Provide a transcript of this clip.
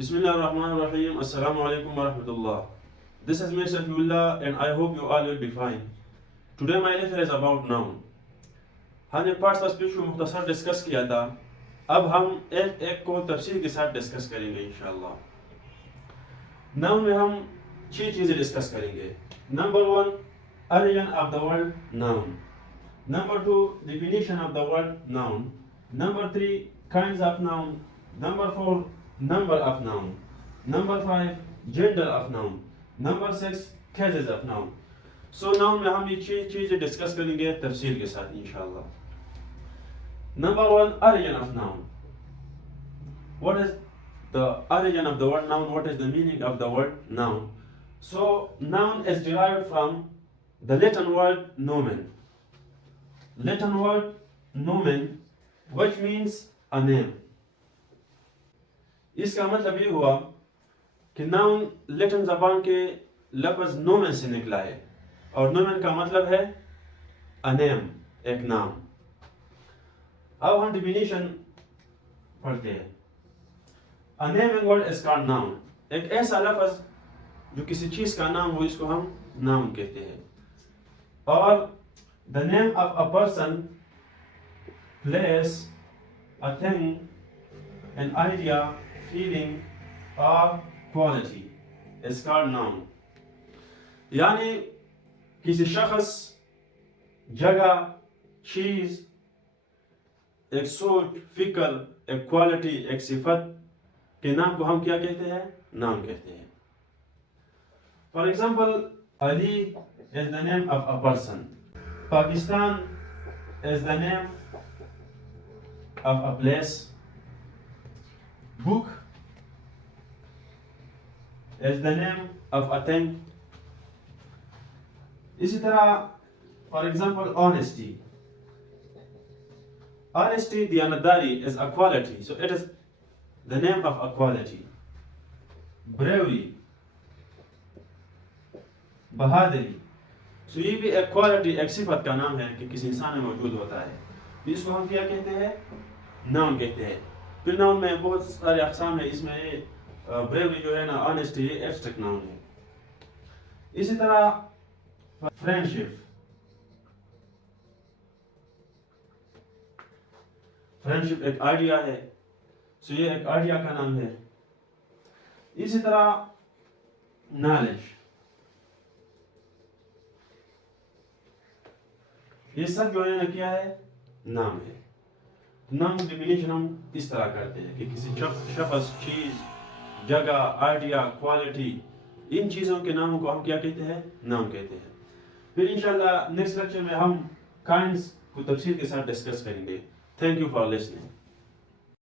Bismillahirrahmanirrahim. Assalamu alaikum wa rahmatullah. This is me Safiullah and I hope you all will be fine. Today my lecture is about noun. हमने parts of speech को मुख्तसर discuss किया था. अब हम एक एक को तफसील के साथ डिस्कस करेंगे इंशाअल्लाह. नाउन में हम 6 चीज़ें डिस्कस करेंगे. Number 1, origin of the word noun. Number 2, definition of the word noun. Number 3, kinds of noun. Number 4, number of noun. Number 5, gender of noun. Number 6, cases of noun. So noun में हम ये 6 चीज़ें discuss करेंगे तफसील के साथ इंशाअल्लाह. Number 1, origin of noun. What is the origin of the word noun? What is the meaning of the word noun? So noun is derived from the Latin word nomen. Latin word nomen, which means a name. इसका मतलब ये हुआ कि noun Latin ज़बान के लफ्ज़ नोमेन से निकला है और नोमेन का मतलब है a name, एक नाम. अब हम डिफिनीशन पढ़ते हैं. A naming word is called noun. एक ऐसा लफ्ज़ जो किसी चीज़ का नाम हो इसको हम नाउन कहते हैं. और the name of a person, place, a thing, an idea, feeling or quality is called noun. यानी किसी शख्स, जगह, चीज़, एक सोच, फिक्र, एक क्वालिटी, एक सिफत के नाम को हम क्या कहते हैं? नाउन कहते हैं. For example, Ali is the name of a person. Pakistan is the name of a place. Book is the name of a thing. इसी तरह, for example, honesty. Honesty, diyanatdari, is a quality, so it is the name of a quality. Bravery, बहादुरी, so ये भी एक quality, एक सिफत का नाम है कि किसी इंसान में मौजूद होता है. इसको हम क्या कहते हैं? नाउन कहते हैं. फिर नाउन में बहुत सारे अक़साम है. इसमें ब्रेवरी जो है ना, ऑनेस्टी, ये एब्स्ट्रैक्ट नाउन है. इसी तरह फ्रेंडशिप, फ्रेंडशिप एक आइडिया है, सो ये एक आइडिया का नाम है. इसी तरह नॉलेज, ये सब जो है ना क्या है? नाम है. नाम डिफिनेशन हम इस तरह करते हैं कि किसी शख्स, चीज, जगह, आइडिया, क्वालिटी, इन चीज़ों के नामों को हम क्या कहते हैं? नाम कहते हैं. फिर इंशाल्लाह नेक्स्ट लेक्चर में हम काइंड्स को तफसील के साथ डिस्कस करेंगे. Thank you for listening.